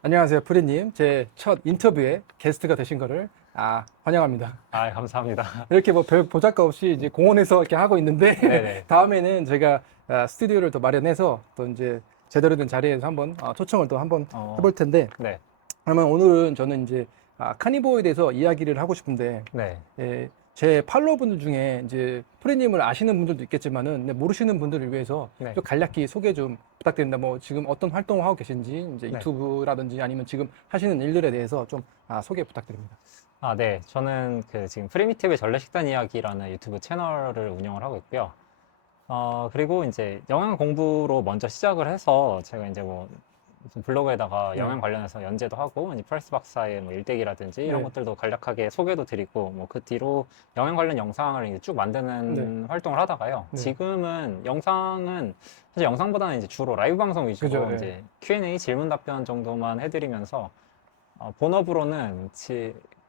안녕하세요, 프리님. 제 첫 인터뷰에 게스트가 되신 거를 환영합니다. 아, 감사합니다. 이렇게 뭐 별 보잘것 없이 이제 공원에서 이렇게 하고 있는데 네네. 다음에는 제가 스튜디오를 또 마련해서 또 이제 제대로 된 자리에서 한번 초청을 또 한번 해볼 텐데 네. 그러면 오늘은 저는 이제 카니보에 대해서 이야기를 하고 싶은데 네. 제 팔로워분들 중에 이제 프리님을 아시는 분들도 있겠지만은 모르시는 분들을 위해서 네. 좀 간략히 소개 좀 부탁드립니다. 뭐 지금 어떤 활동을 하고 계신지 이제 네. 유튜브라든지 아니면 지금 하시는 일들에 대해서 좀 소개 부탁드립니다. 아, 네. 저는 지금 프리미티브의 전래식단 이야기라는 유튜브 채널을 운영을 하고 있고요. 그리고 이제 영양 공부로 먼저 시작을 해서 제가 이제 뭐 무슨 블로그에다가 네. 영양 관련해서 연재도 하고 이제 프레스 박사의 뭐 일대기라든지 이런 네. 것들도 간략하게 소개도 드리고 뭐 그 뒤로 영양 관련 영상을 이제 쭉 만드는 활동을 하다가요. 네. 지금은 영상은 사실 영상보다는 이제 주로 라이브 방송 위주로 그죠, 예. 이제 Q&A 질문 답변 정도만 해드리면서 본업으로는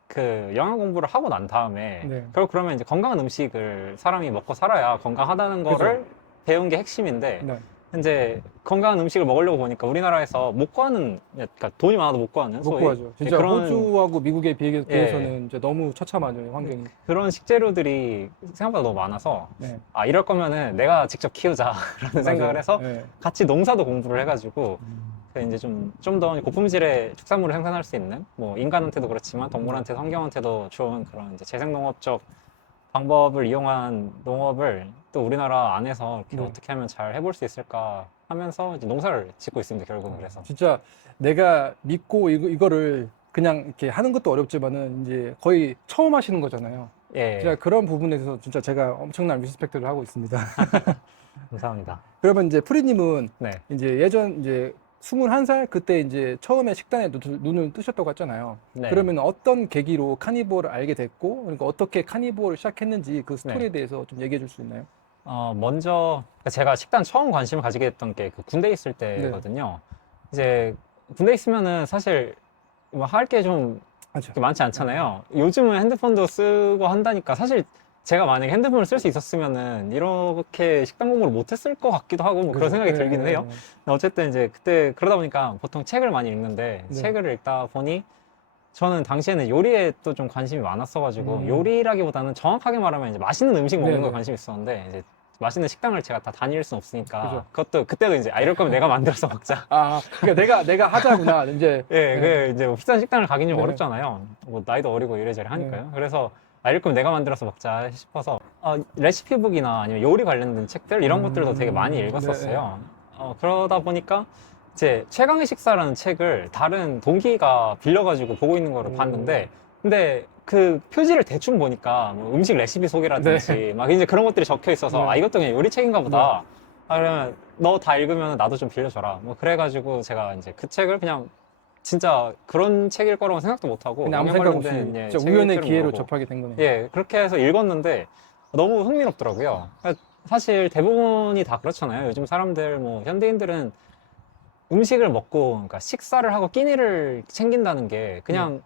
그 영양 공부를 하고 난 다음에 네. 결국 그러면 이제 건강한 음식을 사람이 먹고 살아야 건강하다는 거를 배운 게 핵심인데 네. 이제 건강한 음식을 먹으려고 보니까 우리나라에서 못 구하는, 그러니까 돈이 많아도 못 구하는 못 소위 구하죠. 진짜 그런 호주하고 미국에 예. 비해서는 이제 너무 처참하죠, 환경이. 그런 식재료들이 생각보다 너무 많아서 네. 이럴 거면은 내가 직접 키우자라는 생각을 해서 네. 같이 농사도 공부를 해가지고 이제 좀 더 고품질의 축산물을 생산할 수 있는 뭐 인간한테도 그렇지만 동물한테 환경한테도 좋은 그런 이제 재생농업적 방법을 이용한 농업을 또 우리나라 안에서 이렇게 네. 어떻게 하면 잘 해볼 수 있을까 하면서 이제 농사를 짓고 있습니다, 결국은. 그래서 진짜 내가 믿고 이거를 그냥 이렇게 하는 것도 어렵지만은 이제 거의 처음 하시는 거잖아요. 예, 진짜 그런 부분에서 진짜 제가 엄청난 리스펙트를 하고 있습니다. 감사합니다. 그러면 이제 프리님은 네, 이제 예전 이제 21살 그때 이제 처음에 식단에 눈을 뜨셨다고 했잖아요. 네. 그러면 어떤 계기로 카니보를 알게 됐고, 그러니까 어떻게 카니보를 시작했는지 그 스토리에 네. 대해서 좀 얘기해 줄 수 있나요? 먼저 제가 식단 처음 관심을 가지게 됐던 게 그 군대 있을 네. 때거든요. 이제 군대 있으면은 사실 뭐 할 게 좀 맞죠. 많지 않잖아요. 요즘은 핸드폰도 쓰고 한다니까 사실 제가 만약에 핸드폰을 쓸 수 있었으면은 이렇게 식단 공부를 못했을 것 같기도 하고 뭐 그런 그죠. 생각이 네, 들긴 네, 해요. 네. 근데 어쨌든 이제 그때 그러다 보니까 보통 책을 많이 읽는데 네. 책을 읽다 보니 저는 당시에는 요리에 또 좀 관심이 많았어가지고 요리라기보다는 정확하게 말하면 이제 맛있는 음식 먹는 네네. 거에 관심이 있었는데 이제 맛있는 식당을 제가 다 다닐 순 없으니까 그죠. 그것도 그때도 이제 이럴 거면 내가 만들어서 먹자. 그러니까 내가 하자구나. 이제. 예, 네. 그 이제 뭐 비싼 식당을 가긴 좀 네. 어렵잖아요. 뭐 나이도 어리고 이래저래 네. 하니까요. 그래서 이럴 거면 내가 만들어서 먹자 싶어서 레시피북이나 아니면 요리 관련된 책들 이런 것들도 되게 많이 네. 읽었었어요. 그러다 보니까 이제 최강의 식사라는 책을 다른 동기가 빌려가지고 보고 있는 거를 봤는데 근데 그 표지를 대충 보니까 뭐 음식 레시피 소개라든지 막 이제 그런 것들이 적혀 있어서 네. 이것도 그냥 요리 책인가 보다. 그러면 너 다 읽으면 나도 좀 빌려줘라. 뭐 그래가지고 제가 이제 그 책을 그냥 진짜 그런 책일 거라고 생각도 못 하고 그냥 아무 영양 생각 없이 관련된 진짜 책일 우연의 줄은 기회로 모르고 접하게 된 거네요. 예 그렇게 해서 읽었는데 너무 흥미롭더라고요. 그러니까 사실 대부분이 다 그렇잖아요. 요즘 사람들 뭐 현대인들은 음식을 먹고 그러니까 식사를 하고 끼니를 챙긴다는 게 그냥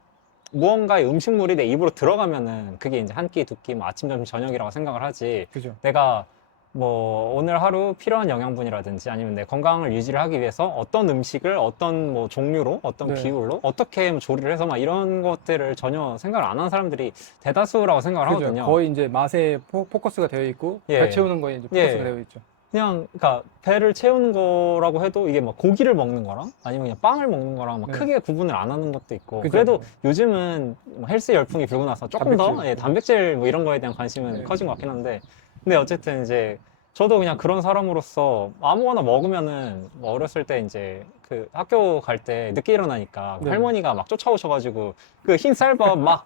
무언가의 음식물이 내 입으로 들어가면은 그게 이제 한 끼, 두 끼, 뭐 아침, 점심, 저녁이라고 생각을 하지. 그죠. 내가 뭐 오늘 하루 필요한 영양분이라든지 아니면 내 건강을 유지를 하기 위해서 어떤 음식을 어떤 뭐 종류로 어떤 네. 비율로 어떻게 뭐 조리를 해서 막 이런 것들을 전혀 생각을 안 하는 사람들이 대다수라고 생각을 그죠. 하거든요. 거의 이제 맛에 포커스가 되어 있고 배 예. 채우는 거에 이제 포커스가 예. 되어 있죠. 그냥 그러니까 배를 채우는 거라고 해도 이게 막 고기를 먹는 거랑 아니면 그냥 빵을 먹는 거랑 막 네. 크게 구분을 안 하는 것도 있고 그죠. 그래도 요즘은 뭐 헬스 열풍이 불고 나서 조금 더 단백질. 단백질 뭐 이런 거에 대한 관심은 네. 커진 것 같긴 한데 근데 어쨌든 이제 저도 그냥 그런 사람으로서 아무거나 먹으면은 뭐 어렸을 때 이제 그 학교 갈 때 늦게 일어나니까 네. 할머니가 막 쫓아오셔가지고 그 흰 쌀밥 막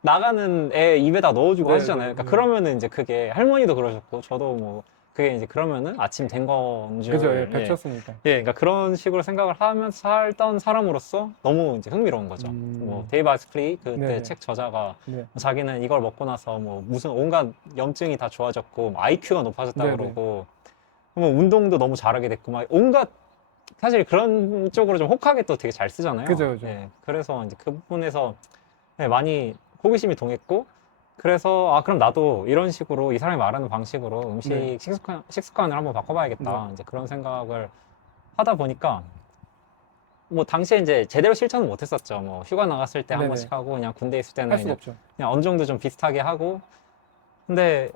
나가는 애 입에다 넣어주고 네, 하시잖아요. 네, 그러니까 네. 그러면은 이제 그게 할머니도 그러셨고 저도 뭐 그게 이제 그러면은 아침 된 건 줄. 그죠. 예, 배 쳤으니까. 그러니까 그런 식으로 생각을 하면서 살던 사람으로서 너무 이제 흥미로운 거죠. 뭐 데이브 아스프리 그때 네네. 책 저자가 네. 자기는 이걸 먹고 나서 뭐 무슨 온갖 염증이 다 좋아졌고 뭐 IQ가 높아졌다 네네. 그러고 뭐 운동도 너무 잘하게 됐고 막 온갖 사실 그런 쪽으로 좀 혹하게 또 되게 잘 쓰잖아요. 그죠, 그죠. 그래서 이제 그 부분에서 많이 호기심이 동했고 그래서 그럼 나도 이런 식으로 이 사람이 말하는 방식으로 음식 네. 식습관을 한번 바꿔봐야겠다. 네. 이제 그런 생각을 하다 보니까 뭐 당시에 이제 제대로 실천은 못했었죠. 뭐 휴가 나갔을 때 한 네네. 번씩 하고 그냥 군대 있을 때는 할 수가 그냥, 없죠. 그냥 어느 정도 좀 비슷하게 하고. 근데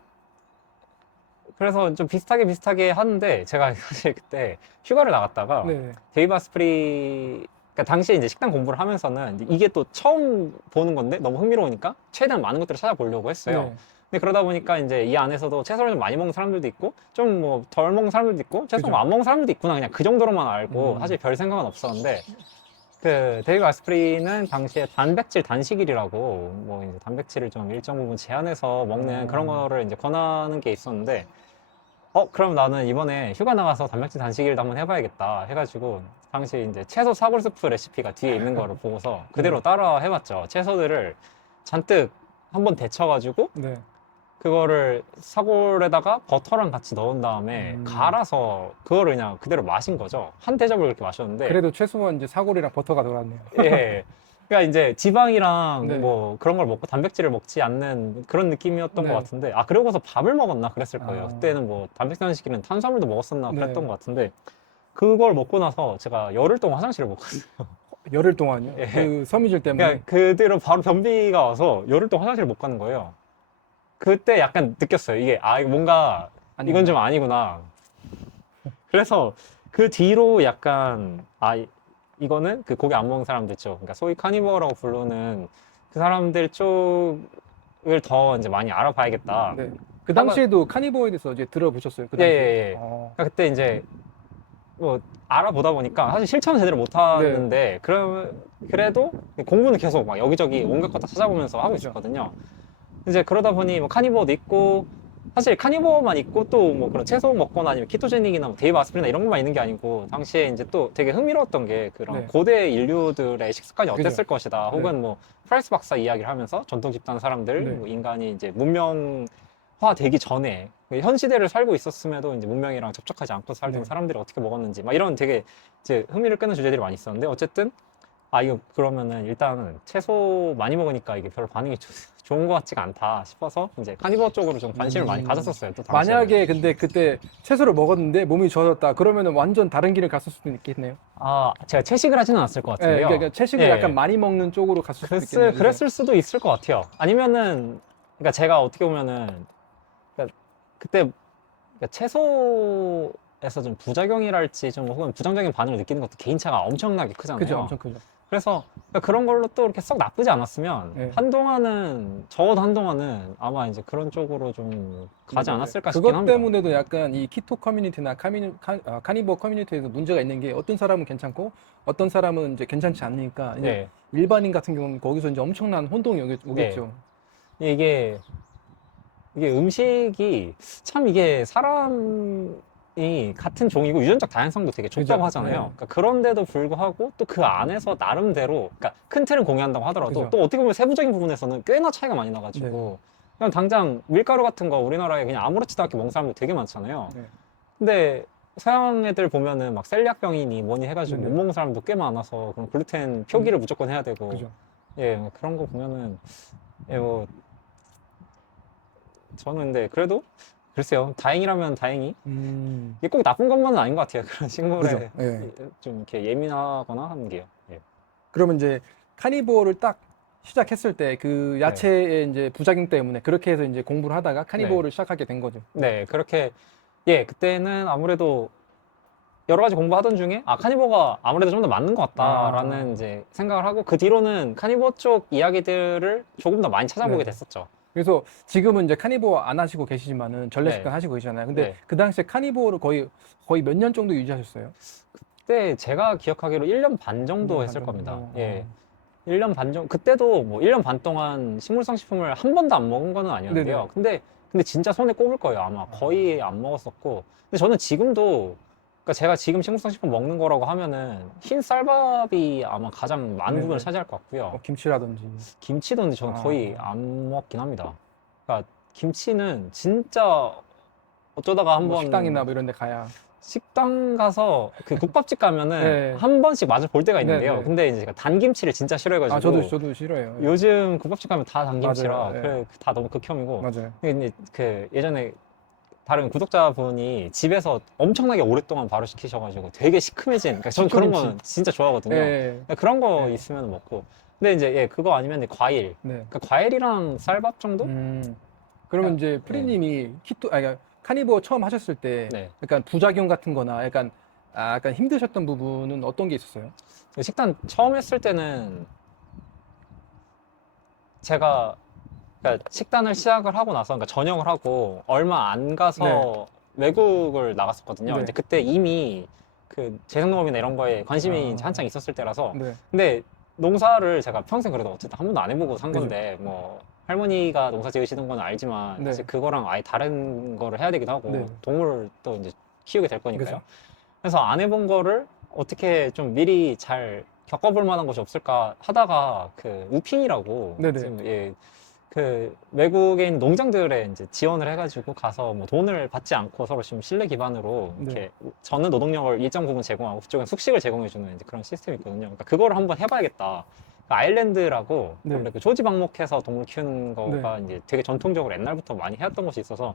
그래서 좀 비슷하게 하는데 제가 사실 그때 휴가를 나갔다가 네. 데이브 아스프리 그러니까 당시에 이제 식당 공부를 하면서는 이게 또 처음 보는 건데 너무 흥미로우니까 최대한 많은 것들을 찾아보려고 했어요. 네. 근데 그러다 보니까 이제 이 안에서도 채소를 좀 많이 먹는 사람들도 있고 좀 뭐 덜 먹는 사람들도 있고 채소 그죠. 안 먹는 사람들도 있구나 그냥 그 정도로만 알고 사실 별 생각은 없었는데 그 데이브 아스프리는 당시에 단백질 단식일이라고 뭐 이제 단백질을 좀 일정 부분 제한해서 먹는 그런 거를 이제 권하는 게 있었는데 그럼 나는 이번에 휴가 나가서 단백질 단식일도 한번 해봐야겠다 해가지고 당시 이제 채소 사골 스프 레시피가 뒤에 있는 거를 보고서 그대로 네. 따라 해봤죠. 채소들을 잔뜩 한번 데쳐가지고 네. 그거를 사골에다가 버터랑 같이 넣은 다음에 갈아서 그거를 그냥 그대로 마신 거죠. 한 대접을 그렇게 마셨는데 그래도 최소한 이제 사골이랑 버터가 들어갔네요. 예. 그러니까 이제 지방이랑 네. 뭐 그런 걸 먹고 단백질을 먹지 않는 그런 느낌이었던 네. 것 같은데 그러고서 밥을 먹었나 그랬을 거예요. 아. 그때는 뭐 단백질 단식기는 탄수화물도 먹었었나 네. 그랬던 것 같은데 그걸 먹고 나서 제가 열흘 동안 화장실을 못 갔어요. 열흘 동안요. 예. 그 섬유질 때문에. 그러니까 그대로 바로 변비가 와서 열흘 동안 화장실을 못 가는 거예요. 그때 약간 느꼈어요. 이게 이거 뭔가 이건 좀 아니구나. 그래서 그 뒤로 약간 이거는 그 고기 안 먹는 사람들 쪽, 그러니까 소위 카니버라고 부르는 그 사람들 쪽을 더 이제 많이 알아봐야겠다. 네. 그 당시에도 카니버에 대해서 이제 들어보셨어요? 그 당시에? 예. 그러니까 그때 이제 뭐 알아보다 보니까 사실 실천은 제대로 못 하는데 그래도 공부는 계속 막 여기저기 온갖 거 다 찾아보면서 하고 있었거든요. 이제 그러다 보니 뭐 카니버도 있고 사실 카니버만 있고 또 뭐 그런 채소 먹거나 아니면 키토제닉이나 뭐 데이브 아스프리나 이런 것만 있는 게 아니고 당시에 이제 또 되게 흥미로웠던 게 그런 네. 고대 인류들의 식습관이 어땠을 그죠. 것이다. 네. 혹은 뭐 프라이스 박사 이야기를 하면서 전통 집단 사람들, 네. 뭐 인간이 이제 문명화 되기 전에 현 시대를 살고 있었음에도 이제 문명이랑 접촉하지 않고 살던 네. 사람들이 어떻게 먹었는지 막 이런 되게 이제 흥미를 끄는 주제들이 많이 있었는데 어쨌든 이거 그러면은 일단은 채소 많이 먹으니까 이게 별로 반응이 좋은 것 같지가 않다 싶어서 이제 카니버 쪽으로 좀 관심을 많이 가졌었어요. 또 당시에는. 만약에 근데 그때 채소를 먹었는데 몸이 좋아졌다. 그러면은 완전 다른 길을 갔을 수도 있겠네요. 제가 채식을 하지는 않았을 것 네, 같은데요. 그러니까 채식을 예. 약간 많이 먹는 쪽으로 갔을 수도 있겠네요. 그랬을 수도 있을 것 같아요. 아니면은 그러니까 제가 어떻게 보면은 그러니까 그때 그러니까 채소에서 좀 부작용이랄지 좀 혹은 부정적인 반응을 느끼는 것도 개인차가 엄청나게 크잖아요. 그죠, 엄청 크죠. 그래서 그런 걸로 또 이렇게 썩 나쁘지 않았으면 네. 적어도 한동안은 아마 이제 그런 쪽으로 좀 가지 않았을까 싶긴 그것 합니다. 때문에도 약간 이 키토 커뮤니티나 카니버 커뮤니티에서 문제가 있는 게 어떤 사람은 괜찮고 어떤 사람은 이제 괜찮지 않으니까 이제 네. 일반인 같은 경우는 거기서 이제 엄청난 혼동이 오겠죠. 이게 음식이 참 이게 사람이 같은 종이고 유전적 다양성도 되게 좁다고 그죠. 하잖아요. 네. 그러니까 그런데도 불구하고 또 그 안에서 나름대로 그러니까 큰 틀은 공유한다고 하더라도 그죠. 또 어떻게 보면 세부적인 부분에서는 꽤나 차이가 많이 나가지고 그냥 당장 밀가루 같은 거 우리나라에 그냥 아무렇지도 않게 먹는 사람들 되게 많잖아요. 네. 근데 서양 애들 보면은 막 셀리악병이니 뭐니 해가지고 네네. 못 먹는 사람도 꽤 많아서 그럼 글루텐 표기를 무조건 해야 되고 그죠. 예 그런 거 보면은 뭐 저는 근데 그래도 글쎄요 다행이라면 다행히 이게 꼭 나쁜 것만은 아닌 것 같아요. 그런 식물에 그죠. 예. 좀 이렇게 예민하거나 하는 게요. 예. 그러면 이제 카니버를 딱 시작했을 때 그 야채의 이제 부작용 때문에 그렇게 해서 이제 공부를 하다가 카니버를 시작하게 된 거죠. 네 그렇게 그때는 아무래도 여러 가지 공부하던 중에 카니버가 아무래도 좀 더 맞는 것 같다라는 이제 생각을 하고 그 뒤로는 카니버 쪽 이야기들을 조금 더 많이 찾아보게 네. 됐었죠. 그래서 지금은 이제 카니버 안 하시고 계시지만은 전래 식단 하시고 계시잖아요. 근데 네. 그 당시에 카니버를 거의 몇 년 정도 유지하셨어요? 그때 제가 기억하기로 1년 반 정도 1년 반 했을 정도? 겁니다. 예. 1년 반 정도. 그때도 뭐 1년 반 동안 식물성 식품을 한 번도 안 먹은 거는 아니었는데요. 근데 진짜 손에 꼽을 거예요. 아마 거의 안 먹었었고. 근데 저는 지금도 그러니까 제가 지금 식물성 식품 먹는 거라고 하면은 흰 쌀밥이 아마 가장 많은 네네. 부분을 차지할 것 같고요. 김치라든지. 김치도 근데 저는 거의 안 먹긴 합니다. 그러니까 김치는 진짜 어쩌다가 뭐 한번 식당이나 뭐 이런 데 가야. 식당 가서 그 국밥집 가면은 네. 한 번씩 맛을 볼 때가 있는데요. 네네. 근데 이제 제가 단김치를 진짜 싫어해가지고 저도 싫어해요. 요즘 국밥집 가면 다 단김치라 맞아요. 네. 다 너무 극혐이고 맞아요. 근데 그 예전에 다른 구독자분이 집에서 엄청나게 오랫동안 발효시키셔가지고 되게 시큼해진, 그러니까 저는 그런 시큼김치. 건 진짜 좋아하거든요. 예. 그러니까 그런 거 네. 있으면 먹고. 근데 이제 예, 그거 아니면 이제 과일. 네. 그러니까 과일이랑 쌀밥 정도? 그러면 네. 이제 프리님이 그러니까 카니보어 처음 하셨을 때 네. 약간 부작용 같은 거나 약간 힘드셨던 부분은 어떤 게 있었어요? 식단 처음 했을 때는 제가 그러니까 식단을 시작을 하고 나서 그러니까 전역을 하고 얼마 안 가서 외국을 나갔었거든요. 네. 근데 그때 이미 그 재생농업이나 이런 거에 관심이 아. 이제 한창 있었을 때라서 네. 근데 농사를 제가 평생 그래도 어쨌든 한 번도 안 해보고 산 그죠. 건데 뭐 할머니가 농사 지으시는 건 알지만 네. 사실 그거랑 아예 다른 거를 해야 되기도 하고 네. 동물을 또 이제 키우게 될 거니까요. 그죠. 그래서 안 해본 거를 어떻게 좀 미리 잘 겪어볼 만한 것이 없을까 하다가 그 우핑이라고 네네. 지금 예, 그 외국에 있는 농장들에 이제 지원을 해가지고 가서 뭐 돈을 받지 않고 서로 지금 신뢰 기반으로 네. 이렇게 저는 노동력을 일정 부분 제공하고 그쪽은 숙식을 제공해주는 이제 그런 시스템이 있거든요. 그러니까 그거를 한번 해봐야겠다. 그 아일랜드라고 네. 원래 그 초지 방목해서 동물 키우는 거가 이제 되게 전통적으로 옛날부터 많이 해왔던 곳이 있어서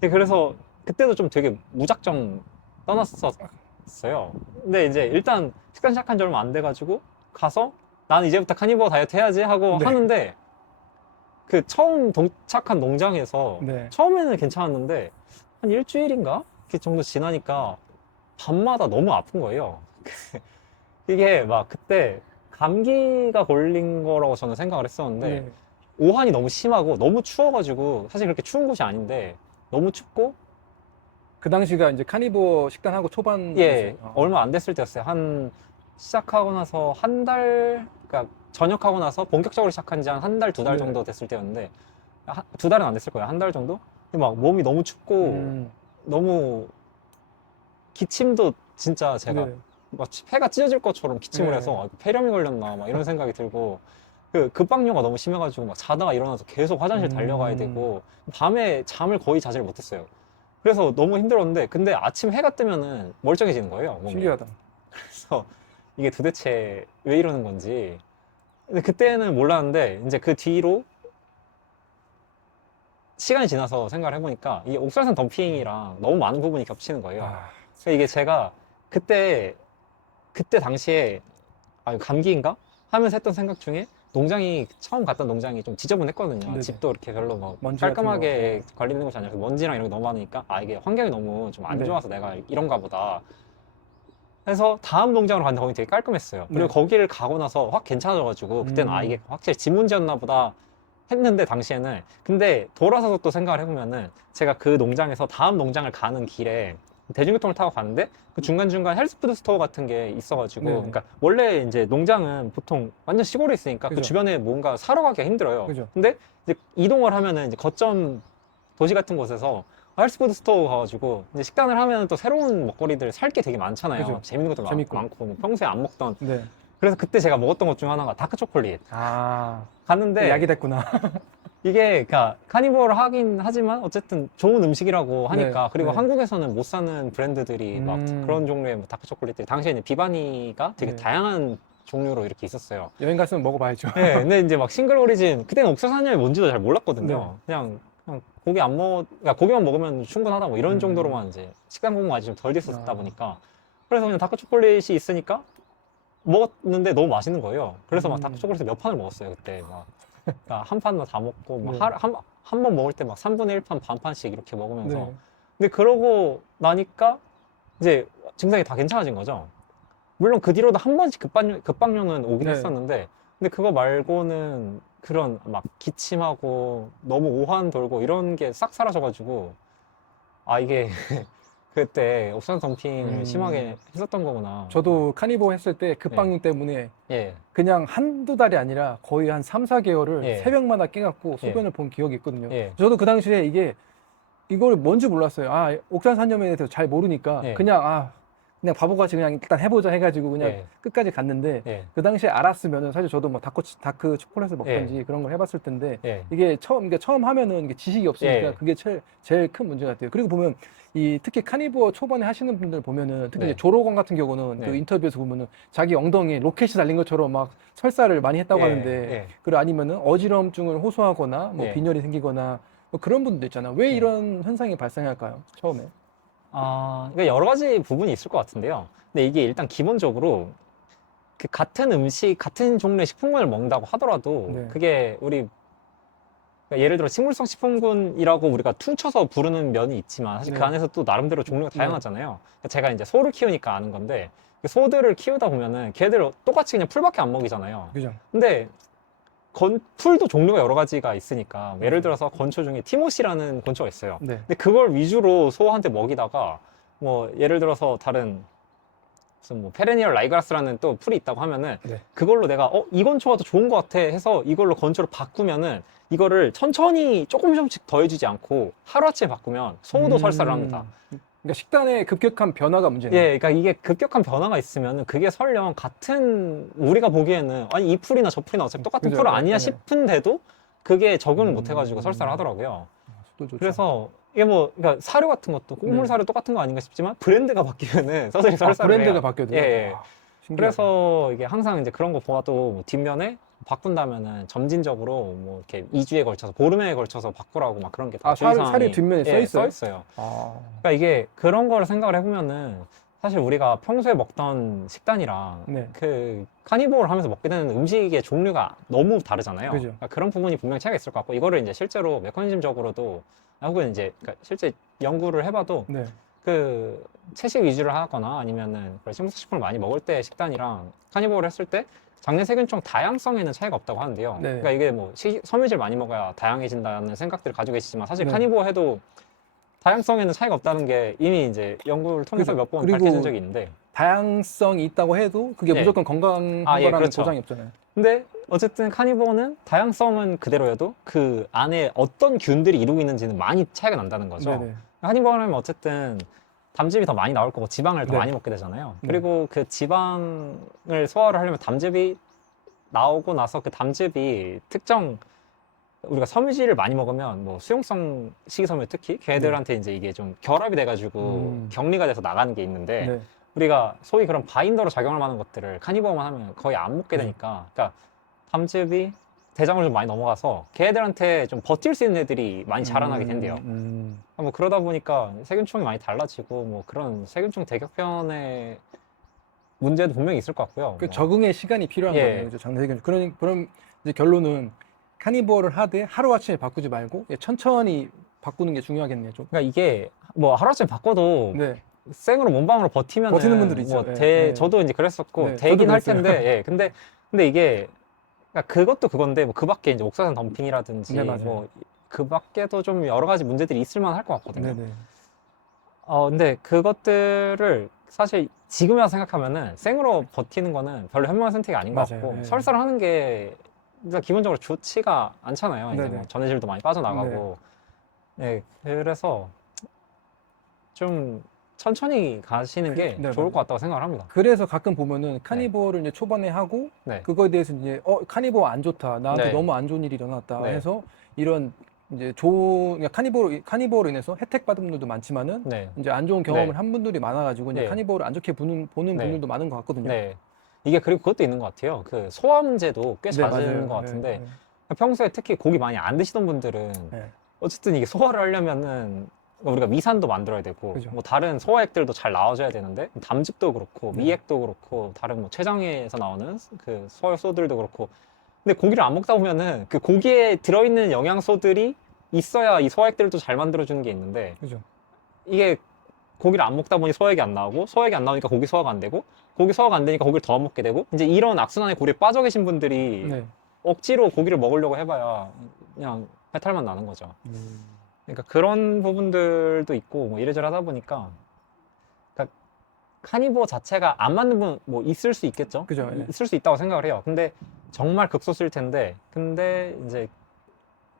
그래서 그때도 좀 되게 무작정 떠났었어요. 근데 이제 일단 식단 시작한 지 얼마 안 돼가지고 가서 나는 이제부터 카니보어 다이어트 해야지 하고 네. 하는데 그 처음 도착한 농장에서 네. 처음에는 괜찮았는데 한 일주일인가? 그 정도 지나니까 밤마다 너무 아픈 거예요. 이게 막 그때 감기가 걸린 거라고 저는 생각을 했었는데 네. 오한이 너무 심하고 너무 추워가지고 사실 그렇게 추운 곳이 아닌데 너무 춥고 그 당시가 이제 카니보어 식단하고 초반. 예, 얼마 안 됐을 때였어요. 한 시작하고 나서 한 달, 그러니까 전역하고 나서 본격적으로 시작한 지 한 달, 두 달 네. 정도 됐을 때였는데 두 달은 안 됐을 거예요. 한 달 정도? 근데 막 몸이 너무 춥고 너무 기침도 진짜 제가 네. 막 폐가 찢어질 것처럼 기침을 네. 해서 아, 폐렴이 걸렸나 막 이런 생각이 들고 그 급박료가 너무 심해가지고 막 자다가 일어나서 계속 화장실 달려가야 되고 밤에 잠을 거의 자지를 못했어요. 그래서 너무 힘들었는데 근데 아침 해가 뜨면은 멀쩡해지는 거예요, 몸이. 신기하다. 그래서 이게 도대체 왜 이러는 건지. 근데 그때는 몰랐는데 이제 그 뒤로 시간이 지나서 생각을 해보니까 이 옥설산 덤핑이랑 너무 많은 부분이 겹치는 거예요. 그래서 이게 제가 그때 당시에 아 이거 감기인가 하면서 했던 생각 중에 농장이 처음 갔던 농장이 좀 지저분했거든요. 네네. 집도 이렇게 별로 뭐 먼지 같은 깔끔하게 거. 관리되는 것이 아니라 먼지랑 이런 게 너무 많으니까 아 이게 환경이 너무 좀 안 네. 좋아서 내가 이런가 보다. 해서 다음 농장으로 갔는데 거기 되게 깔끔했어요. 그리고 네. 거기를 가고 나서 확 괜찮아져가지고 그때는 아 이게 확실히 집 문제였나 보다 했는데 당시에는 근데 돌아서서 또 생각을 해보면은 제가 그 농장에서 다음 농장을 가는 길에 대중교통을 타고 갔는데 그 중간중간 헬스푸드 스토어 같은 게 있어가지고 네. 그러니까 원래 이제 농장은 보통 완전 시골에 있으니까 그 그죠. 주변에 뭔가 사러 가기가 힘들어요. 그죠. 근데 이제 이동을 하면은 이제 거점 도시 같은 곳에서 헬스푸드 스토어 가가지고 이제 식단을 하면 또 새로운 먹거리들 살 게 되게 많잖아요. 그죠. 재밌는 것도 재밌고. 많고 뭐 평소에 안 먹던. 네. 그래서 그때 제가 먹었던 것 중 하나가 다크 초콜릿. 아, 갔는데 약이 됐구나. 이게 그러니까 카니보어를 하긴 하지만 어쨌든 좋은 음식이라고 하니까 네, 그리고 네. 한국에서는 못 사는 브랜드들이 막 그런 종류의 뭐 다크 초콜릿들이 당시에는 비바니가 되게 네. 다양한 종류로 이렇게 있었어요. 여행 갔으면 먹어봐야죠. 네, 근데 이제 막 싱글 오리진 그때는 옥수수한염이 뭔지도 잘 몰랐거든요. 네. 그냥 고기 안 먹, 그러니까 고기만 먹으면 충분하다 뭐 이런 음. 정도로만 이제 식단 공부 아직 좀 덜 됐었다 아. 보니까 그래서 그냥 다크 초콜릿이 있으니까 먹었는데 너무 맛있는 거예요. 그래서 막 다크 초콜릿을 몇 판을 먹었어요 그때 막. 그러니까 한 판만 다 먹고 뭐 네. 한 번 먹을 때 막 3분의 1판 반 판씩 이렇게 먹으면서 네. 근데 그러고 나니까 이제 증상이 다 괜찮아진 거죠. 물론 그 뒤로도 한 번씩 급박료는 오긴 네. 했었는데 근데 그거 말고는 그런 막 기침하고 너무 오한 돌고 이런 게 싹 사라져가지고 아 이게 그때 옥산 덤핑을 심하게 했었던 거구나. 저도 카니보 했을 때 급박용 때문에 예. 그냥 한두 달이 아니라 거의 한 3, 4개월을 예. 새벽마다 깨갖고 소변을 본 기억이 있거든요. 예. 저도 그 당시에 이걸 뭔지 몰랐어요. 아, 옥산산염에 대해서 잘 모르니까 예. 그냥 바보같이 그냥 일단 해보자 해가지고 그냥 예. 끝까지 갔는데 예. 그 당시에 알았으면은 사실 저도 뭐 다크 초콜릿을 먹던지 그런 걸 해봤을 텐데 예. 이게 처음 하면은 이게 지식이 없으니까 예. 그게 제일 큰 문제 같아요. 그리고 보면 특히 카니보어 초반에 하시는 분들 보면은 특히 네. 이제 조로건 같은 경우는 네. 그 인터뷰에서 보면은 자기 엉덩이에 로켓이 달린 것처럼 막 설사를 많이 했다고 예. 하는데 예. 그리고 아니면은 어지럼증을 호소하거나 뭐 예. 빈혈이 생기거나 뭐 그런 분도 있잖아. 왜 이런 현상이 발생할까요? 처음에. 그러니까 여러 가지 부분이 있을 것 같은데요. 근데 이게 일단 기본적으로 그 같은 음식, 같은 종류의 식품군을 먹는다고 하더라도 네. 그게 우리 그러니까 예를 들어 식물성 식품군이라고 우리가 퉁쳐서 부르는 면이 있지만 사실 그 네. 안에서 또 나름대로 종류가 네. 다양하잖아요. 그러니까 제가 이제 소를 키우니까 아는 건데 그 소들을 키우다 보면은 걔들 똑같이 그냥 풀밖에 안 먹이잖아요. 그죠? 근데 풀도 종류가 여러 가지가 있으니까 뭐 예를 맞아요. 들어서 건초 중에 티모시라는 건초가 있어요. 네. 근데 그걸 위주로 소한테 먹이다가 뭐 예를 들어서 다른 무슨 뭐 페레니얼 라이그라스라는 또 풀이 있다고 하면은 네. 그걸로 내가 이 건초가 더 좋은 것 같아 해서 이걸로 건초를 바꾸면은 이거를 천천히 조금씩 더해주지 않고 하루아침에 바꾸면 소도 설사를 합니다. 그러니까 식단의 급격한 변화가 문제네요. 예, 그러니까 이게 급격한 변화가 있으면은 그게 설령 같은 우리가 보기에는 아니 이 풀이나 저 풀이나 어차피 똑같은 그죠. 풀 아니야 네. 싶은데도 그게 적응을 못 해가지고 설사를 하더라고요. 또 좋죠. 그래서 이게 뭐 그러니까 사료 같은 것도 곡물 네. 사료 똑같은 거 아닌가 싶지만 브랜드가 바뀌면은 서서히 아, 설사를 브랜드가 해요. 바뀌어도. 예, 예. 신기하다. 그래서 이게 항상 이제 그런 거 보아도 뭐 뒷면에 바꾼다면은 점진적으로 뭐 이렇게 2주에 걸쳐서 보름에 걸쳐서 바꾸라고 막 그런 게다 사료 뒷면에 써 있어요? 써 있어요. 아, 그러니까 이게 그런 걸 생각을 해보면은 사실 우리가 평소에 먹던 식단이랑 네. 그 카니보어를 하면서 먹게 되는 음식의 종류가 너무 다르잖아요. 그죠. 그러니까 그런 부분이 분명히 차이가 있을 것 같고 이거를 이제 실제로 메커니즘적으로도 혹은 이제 그러니까 실제 연구를 해봐도 네. 그 채식 위주를 하거나 아니면은 식물을 많이 먹을 때 식단이랑 카니보어를 했을 때 장내 세균종 다양성에는 차이가 없다고 하는데요. 네. 그러니까 이게 뭐 섬유질 많이 먹어야 다양해진다는 생각들을 가지고 계시지만 사실 네. 카니보어 해도 다양성에는 차이가 없다는 게 이미 이제 연구를 통해서 그죠. 몇 번 그리고 밝혀진 적이 있는데 다양성이 있다고 해도 그게 네. 무조건 건강한 아, 예, 거라는 그렇죠. 보장이 없잖아요. 근데 어쨌든 카니보어는 다양성은 그대로여도 그 안에 어떤 균들이 이루고 있는지는 많이 차이가 난다는 거죠. 네네. 카니보어는 어쨌든 담즙이 더 많이 나올 거고 지방을 더 네. 많이 먹게 되잖아요. 네. 그리고 그 지방을 소화를 하려면 담즙이 나오고 나서 그 담즙이 특정 우리가 섬유질을 많이 먹으면 뭐 수용성 식이섬유 특히 걔들한테 이제 이게 좀 결합이 돼가지고 격리가 돼서 나가는 게 있는데 네. 우리가 소위 그런 바인더로 작용을 하는 것들을 카니보어만 하면 거의 안 먹게 되니까 그러니까 담즙이 대장을 좀 많이 넘어가서 걔들한테 좀 버틸 수 있는 애들이 많이 자라나게 된대요. 뭐 그러다 보니까 세균총이 많이 달라지고 뭐 그런 세균총 대격변의 문제도 분명히 있을 것 같고요. 그 뭐. 적응의 시간이 필요한 예. 거네요. 그죠? 장내세균. 그럼 이제 결론은 카니보어를 하되 하루아침에 바꾸지 말고 천천히 바꾸는 게 중요하겠네요. 좀. 그러니까 이게 뭐 하루아침에 바꿔도 네. 생으로 몸방으로 버티면 버티는 분들이 있죠. 예, 예. 저도 이제 그랬었고 네, 되긴 저도 할 그랬어요. 텐데 예. 근데 이게 그러니까 그것도 그건데 뭐 그 밖에 이제 옥사산 덤핑이라든지 네, 맞아요. 뭐 그 밖에도 좀 여러 가지 문제들이 있을 만할 것 같거든요. 네네. 근데 그것들을 사실 지금이라 생각하면은 생으로 버티는 거는 별로 현명한 선택이 아닌 것 맞아요. 같고 예. 설사를 하는 게 일단 기본적으로 좋지가 않잖아요. 이제 네네. 뭐 전해질도 많이 빠져나가고. 네, 그래서 좀 천천히 가시는 게 네, 좋을 맞아요. 것 같다고 생각을 합니다. 그래서 가끔 보면은 카니보어를 이제 초반에 하고 네. 그거에 대해서 이제 카니보어 안 좋다. 나한테 네. 너무 안 좋은 일이 일어났다 네. 해서 이런 이제 그러니까 카니보어로 인해서 혜택 받은 분들도 많지만은 네. 이제 안 좋은 경험을 네. 한 분들이 많아가지고 이제 네. 카니보어를 안 좋게 보는 네. 분들도 많은 것 같거든요. 네. 이게 그리고 그것도 있는 것 같아요. 그 소화 문제도 꽤 네, 잦은 맞아요. 것 같은데 네, 평소에 특히 고기 많이 안 드시던 분들은 네. 어쨌든 이게 소화를 하려면은 우리가 미산도 만들어야 되고 그죠. 뭐 다른 소화액들도 잘 나와줘야 되는데 담즙도 그렇고 네. 미액도 그렇고 다른 뭐 췌장에서 나오는 그 소화효소들도 그렇고 근데 고기를 안 먹다 보면은 그 고기에 들어있는 영양소들이 있어야 이 소화액들도 잘 만들어주는 게 있는데 그죠. 이게 고기를 안 먹다 보니 소화액이 안 나오고 소화액이 안 나오니까 고기 소화가 안 되고 고기 소화가 안 되니까 고기를 더 안 먹게 되고 이제 이런 악순환의 고리에 빠져 계신 분들이 네. 억지로 고기를 먹으려고 해봐야 그냥 배탈만 나는 거죠. 그러니까 그런 부분들도 있고 뭐 이래저래 하다 보니까 그러니까 카니보어 자체가 안 맞는 분 뭐 있을 수 있겠죠. 그죠, 예. 있을 수 있다고 생각을 해요. 근데 정말 극소수일 텐데 근데 이제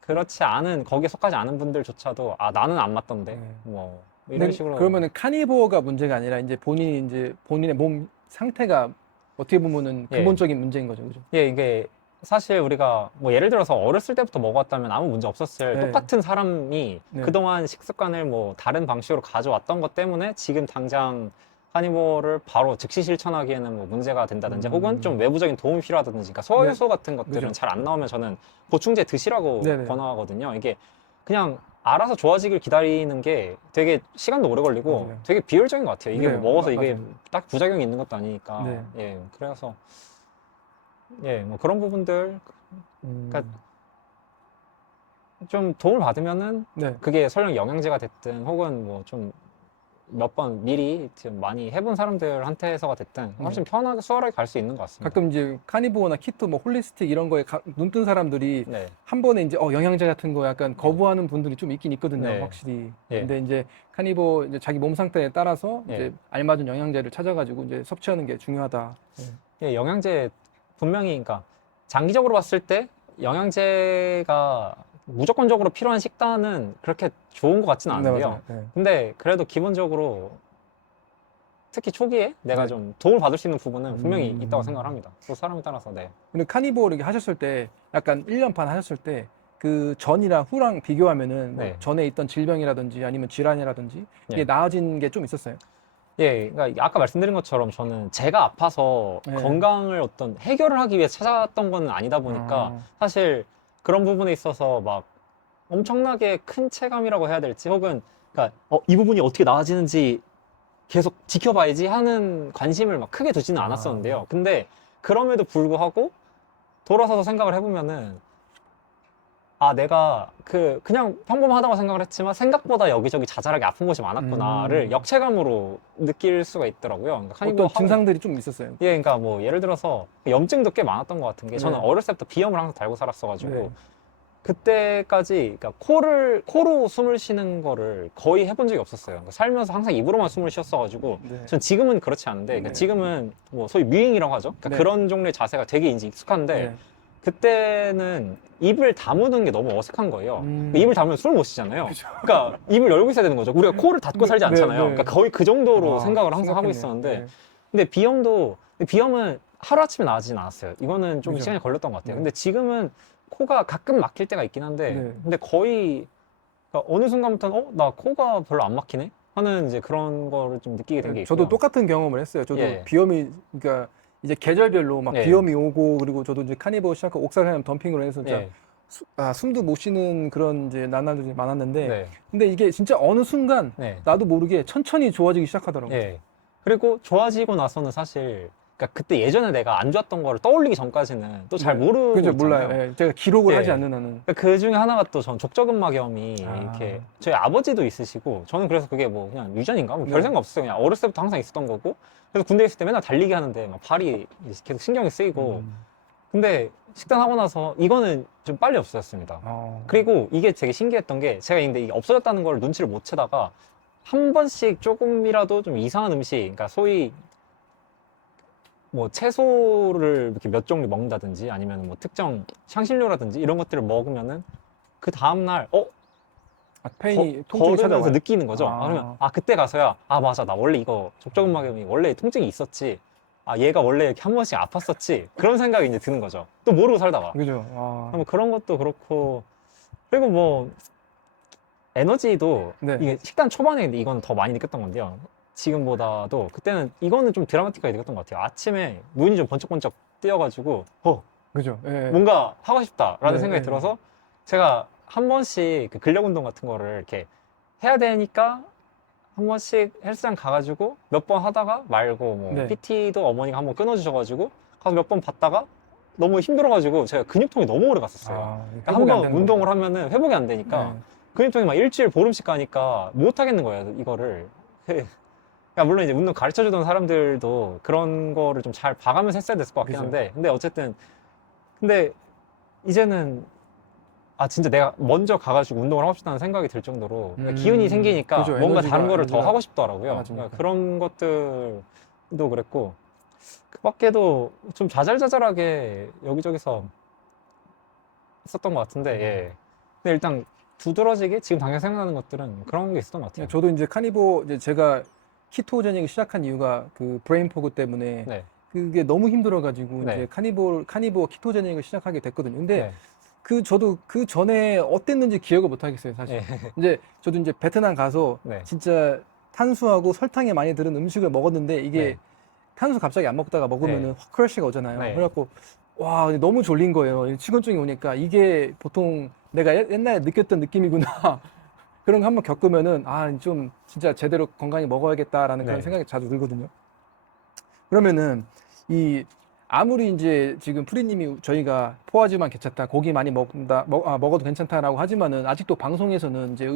그렇지 않은 거기에 속하지 않은 분들조차도 아 나는 안 맞던데 네. 뭐 이런 근데 식으로 그러면은 카니보어가 문제가 아니라 이제 본인의 몸 상태가 어떻게 보면은 예. 근본적인 문제인 거죠, 그죠? 예, 이게 사실 우리가 뭐 예를 들어서 어렸을 때부터 먹어왔다면 아무 문제 없었을 네. 똑같은 사람이 네. 그동안 식습관을 뭐 다른 방식으로 가져왔던 것 때문에 지금 당장 카니보어를 바로 즉시 실천하기에는 뭐 문제가 된다든지 혹은 좀 외부적인 도움이 필요하다든지 그러니까 소화효소 같은 것들은 그죠. 잘 안 나오면 저는 보충제 드시라고 네네. 권하거든요. 이게 그냥 알아서 좋아지길 기다리는 게 되게 시간도 오래 걸리고 맞아요. 되게 비효율적인 것 같아요. 이게 그래요. 뭐 먹어서 이게 맞아요. 딱 부작용이 있는 것도 아니니까. 네. 예, 그래서 예, 뭐 그런 부분들 그러니까 좀 도움을 받으면은 네. 그게 설령 영양제가 됐든 혹은 뭐 좀 몇 번 미리 좀 많이 해본 사람들한테서가 됐든 훨씬 편하게 수월하게 갈 수 있는 것 같습니다. 가끔 이제 카니보어나 키토, 뭐 홀리스틱 이런 거에 눈 뜬 사람들이 네, 한 번에 이제 영양제 같은 거 약간 거부하는 분들이 좀 있긴 있거든요, 네. 확실히. 예. 근데 이제 카니보어 이제 자기 몸 상태에 따라서 예. 이제 알맞은 영양제를 찾아가지고 이제 섭취하는 게 중요하다. 예, 영양제 분명히 그러니까 장기적으로 봤을 때 영양제가 무조건적으로 필요한 식단은 그렇게 좋은 것 같지는 네, 않은데요. 맞아요. 네. 근데 그래도 기본적으로 특히 초기에 내가 네. 좀 도움을 받을 수 있는 부분은 분명히 음. 있다고 생각을 합니다. 또 사람에 따라서 네. 근데 카니보어를 이렇게 하셨을 때 약간 1년 반 하셨을 때 그 전이랑 후랑 비교하면은 뭐 네. 전에 있던 질병이라든지 아니면 질환이라든지 이게 예. 나아진 게 좀 있었어요? 예, 그러니까 아까 말씀드린 것처럼 저는 제가 아파서 네. 건강을 어떤 해결을 하기 위해 찾았던 건 아니다 보니까 사실 그런 부분에 있어서 막 엄청나게 큰 체감이라고 해야 될지 혹은 그러니까 이 부분이 어떻게 나아지는지 계속 지켜봐야지 하는 관심을 막 크게 두지는 않았었는데요. 근데 그럼에도 불구하고 돌아서서 생각을 해보면은 내가 그냥 평범하다고 생각을 했지만 생각보다 여기저기 자잘하게 아픈 곳이 많았구나를 역체감으로 느낄 수가 있더라고요. 그러니까 카니보 어떤 증상들이 좀 있었어요? 예, 그러니까 뭐 예를 들어서 염증도 꽤 많았던 것 같은 게 저는 네. 어렸을 때부터 비염을 항상 달고 살았어가지고 네. 그때까지 그러니까 코로 숨을 쉬는 거를 거의 해본 적이 없었어요. 그러니까 살면서 항상 입으로만 숨을 쉬었어가지고 네. 전 지금은 그렇지 않은데 그러니까 네. 지금은 뭐 소위 뮤잉이라고 하죠. 그러니까 네. 그런 종류의 자세가 되게 이제 익숙한데 네. 그때는 입을 다무는 게 너무 어색한 거예요. 입을 다물면 술을 못 쉬잖아요. 그죠. 그러니까 입을 열고 있어야 되는 거죠. 우리가 코를 닫고 살지 네, 않잖아요. 네. 그러니까 거의 그 정도로 아, 생각을 항상 하고 심각했네요. 있었는데 네. 근데 비염은 하루아침에 나아지진 않았어요. 이거는 좀 그죠. 시간이 걸렸던 것 같아요. 네. 근데 지금은 코가 가끔 막힐 때가 있긴 한데 네. 근데 거의 그러니까 어느 순간부터는 나 코가 별로 안 막히네? 하는 이제 그런 거를 좀 느끼게 된 게 있고요. 저도 똑같은 경험을 했어요. 저도 예. 비염이, 그러니까 이제 계절별로 막 예. 비염이 오고, 그리고 저도 이제 카니버 시작하고 옥사사염 덤핑으로 해서 진짜 예. 숨도 못 쉬는 그런 이제 나날들이 많았는데, 네. 근데 이게 진짜 어느 순간 네. 나도 모르게 천천히 좋아지기 시작하더라고요. 예. 그리고 좋아지고 나서는 사실 그러니까 그때 예전에 내가 안 좋았던 거를 떠올리기 전까지는 또 잘 네. 모르고 그죠, 있잖아요. 몰라요. 예, 제가 기록을 예. 하지 않는 한은. 그러니까 그 중에 하나가 또 전 족저근막염이 아. 이렇게 저희 아버지도 있으시고 저는 그래서 그게 뭐 그냥 유전인가 뭐 별 네. 생각 없었어요. 그냥 어렸을 때부터 항상 있었던 거고 그래서 군대 있을 때 맨날 달리기 하는데 막 발이 계속 신경이 쓰이고 근데 식단하고 나서 이거는 좀 빨리 없어졌습니다. 그리고 이게 되게 신기했던 게 제가 근데 이게 없어졌다는 걸 눈치를 못 채다가 한 번씩 조금이라도 좀 이상한 음식, 그러니까 소위 뭐 채소를 이렇게 몇 종류 먹는다든지 아니면 뭐 특정 향신료라든지 이런 것들을 먹으면은 그 다음날 페인이, 통증이 걸으면서 찾아와요. 느끼는 거죠. 그러면 그때 가서야 맞아 나 원래 이거 족저근막염이 원래 통증이 있었지. 얘가 원래 이렇게 한 번씩 아팠었지. 그런 생각이 이제 드는 거죠. 또 모르고 살다가. 그죠. 뭐 그런 것도 그렇고 그리고 뭐 에너지도 네. 이게 식단 초반에 이건 더 많이 느꼈던 건데요. 지금보다도 그때는 이거는 좀 드라마틱하게 느꼈던 것 같아요. 아침에 눈이 좀 번쩍번쩍 뜨여가지고 그죠. 예. 뭔가 하고 싶다라는 네, 생각이 네. 들어서 제가 한 번씩 그 근력 운동 같은 거를 이렇게 해야 되니까 한 번씩 헬스장 가가지고 몇 번 하다가 말고 뭐 네. PT도 어머니가 한번 끊어주셔가지고 가서 몇 번 받다가 너무 힘들어가지고 제가 근육통이 너무 오래 갔었어요. 그러니까 한 번 운동을 하면은 회복이 안 되니까 근육통이 막 일주일 보름씩 가니까 못 하겠는 거예요, 이거를. 그러니까 물론 이제 운동 가르쳐 주던 사람들도 그런 거를 좀 잘 봐가면서 했어야 됐을 것 같긴 그죠. 한데 근데 어쨌든 근데 이제는 진짜 내가 먼저 가가지고 운동을 하고 싶다는 생각이 들 정도로 기운이 생기니까 그죠. 뭔가 에너지가- 다른 거를 더 에너지가 하고 싶더라고요. 많아지니까. 그러니까 그런 것들도 그랬고 그 밖에도 좀 자잘자잘하게 여기저기서 했었던 것 같은데 예. 근데 일단 두드러지게 지금 당장 생각나는 것들은 그런 게 있었던 것 같아요. 저도 이제 카니보, 이제 제가 키토제닉을 시작한 이유가 그 브레인 포그 때문에 네. 그게 너무 힘들어가지고 네. 이제 카니보 키토제닉을 시작하게 됐거든요. 근데 네. 저도 그 전에 어땠는지 기억을 못 하겠어요, 사실. 예. 이제 저도 이제 베트남 가서 네. 진짜 탄수하고 설탕이 많이 들은 음식을 먹었는데 이게 네. 탄수 갑자기 안 먹다가 먹으면은 확 크래쉬가 오잖아요. 네. 그래갖고 와, 너무 졸린 거예요. 식은증이 오니까 이게 보통 내가 옛날에 느꼈던 느낌이구나 그런 거 한번 겪으면은 아, 좀 진짜 제대로 건강히 먹어야겠다라는 그런 네. 생각이 자주 들거든요. 그러면은 이 아무리 이제 지금 프리님이 저희가 포화지만 괜찮다, 고기 많이 먹는다, 먹어도 괜찮다라고 하지만은 아직도 방송에서는 이제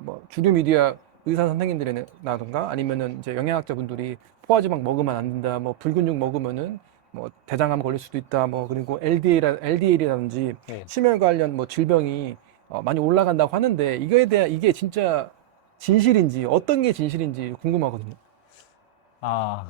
뭐 주류 미디어 의사 선생님들이라던가 아니면은 이제 영양학자분들이 포화지방 먹으면 안 된다, 뭐 붉은 육 먹으면은 뭐 대장암 걸릴 수도 있다, 뭐 그리고 LDL이라든지 네. 심혈 관련 뭐 질병이 많이 올라간다고 하는데 이거에 대한 이게 진짜 진실인지 어떤 게 진실인지 궁금하거든요. 아,